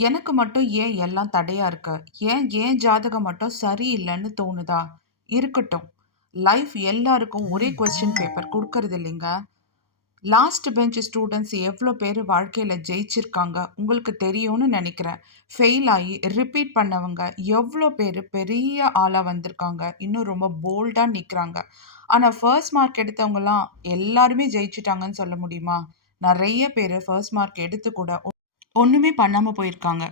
எனக்கு மட்டும் ஏன் எல்லாம் தடையா இருக்கு? ஏன் ஏன் ஜாதகம் மட்டும் சரியில்லைன்னு தோணுதா? இருக்கட்டும். லைஃப் எல்லாருக்கும் ஒரே கொஸ்டின் பேப்பர் கொடுக்கறது இல்லைங்க. லாஸ்ட் பெஞ்ச் ஸ்டூடெண்ட்ஸ் எவ்வளோ பேர் வாழ்க்கையில் ஜெயிச்சிருக்காங்க, உங்களுக்கு தெரியும்னு நினைக்கிறேன் ஃபெயில் ஆகி ரிப்பீட் பண்ணவங்க எவ்வளோ பேர் பெரிய ஆளாக வந்திருக்காங்க. இன்னும் ரொம்ப போல்டாக நிற்கிறாங்க ஆனால் ஃபர்ஸ்ட் மார்க் எடுத்தவங்கலாம் எல்லாருமே ஜெயிச்சுட்டாங்கன்னு சொல்ல முடியுமா? நிறைய பேர் ஃபர்ஸ்ட் மார்க் எடுத்து கூட ஒன்றுமே பண்ணாமல் போயிருக்காங்க.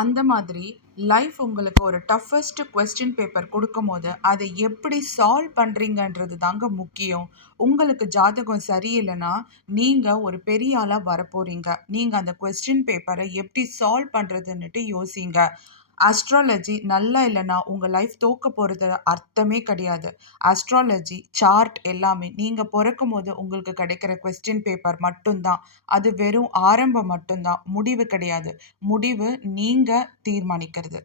அந்த மாதிரி லைஃப் உங்களுக்கு ஒரு டஃபஸ்ட் கொஸ்டின் பேப்பர் கொடுக்கும் போது அதை எப்படி சால்வ் பண்ணுறீங்கன்றது தாங்க முக்கியம். உங்களுக்கு ஜாதகம் சரியில்லைன்னா நீங்கள் ஒரு பெரிய ஆளாக வரப்போறீங்க. நீங்கள் அந்த கொஸ்டின் பேப்பரை எப்படி சால்வ் பண்ணுறதுன்னுட்டு யோசிங்க. அஸ்ட்ராலஜி நல்லா இல்லைன்னா உங்கள் லைஃப் தோக்க போகிறது அர்த்தமே கிடையாது. அஸ்ட்ராலஜி, சார்ட் எல்லாமே நீங்கள் பிறக்கும் போது உங்களுக்கு கிடைக்கிற கொஸ்டின் பேப்பர் மட்டும்தான் அது வெறும் ஆரம்பம் மட்டும்தான் முடிவு கிடையாது. முடிவு நீங்கள் தீர்மானிக்கிறது.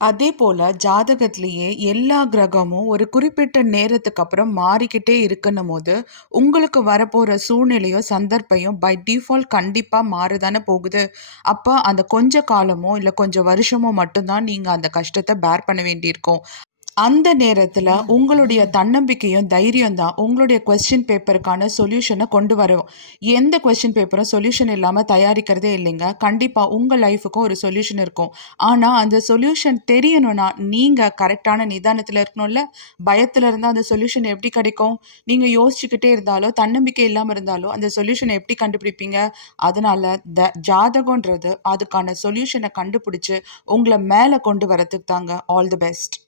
அதே போல் ஜாதகத்திலேயே எல்லா கிரகமும் ஒரு குறிப்பிட்ட நேரத்துக்கு அப்புறம் மாறிக்கிட்டே இருக்குன்னும்போது, உங்களுக்கு வரப்போற சூழ்நிலையோ, சந்தர்ப்பையும் பை டிஃபால்ட் கண்டிப்பா மாறுதானே போகுது. அப்ப அந்த கொஞ்ச காலமோ, இல்ல கொஞ்சம் வருஷமோ மட்டும்தான் நீங்கள் நீங்க அந்த கஷ்டத்தை பேர் பண்ண வேண்டியிருக்கும். அந்த நேரத்துல உங்களுடைய தன்னம்பிக்கையும், தைரியம் தான் உங்களுடைய கொஸ்டின் பேப்பருக்கான சொல்யூஷன கொண்டு வரும். எந்த கொஸ்டின் பேப்பரும் சொல்யூஷன் இல்லாம தயாரிக்கிறதே இல்லைங்க. கண்டிப்பா உங்க லைஃப்க்கும் ஒரு சொல்யூஷன் இருக்கும். ஆனா அந்த சொல்யூஷன் தெரியணும்னா, நீங்க கரெக்ட்டான நிதானத்துல இருக்கணும்ல. பயத்துல இருந்தா அந்த சொல்யூஷன் எப்படி கிடைக்கும்? நீங்க யோசிச்சுக்கிட்டே இருந்தாலோ, தன்னம்பிக்கை இல்லாம இருந்தாலோ, அந்த சொல்யூஷன எப்படி கண்டுபிடிப்பீங்க? அதனால த ஜாதகம்ன்றது அதுக்கான சொல்யூஷன கண்டுபிடிச்சு, உங்கள மேல கொண்டு வரதுக்கு தாங்க. All the best.